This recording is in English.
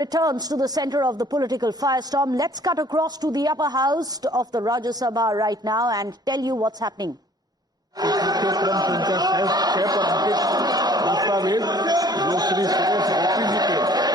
Returns to the center of the political firestorm. Let's cut across to the upper house of the Rajya Sabha right now and tell you what's happening. दस्तावेज जो श्री सुरेश गोपी जी के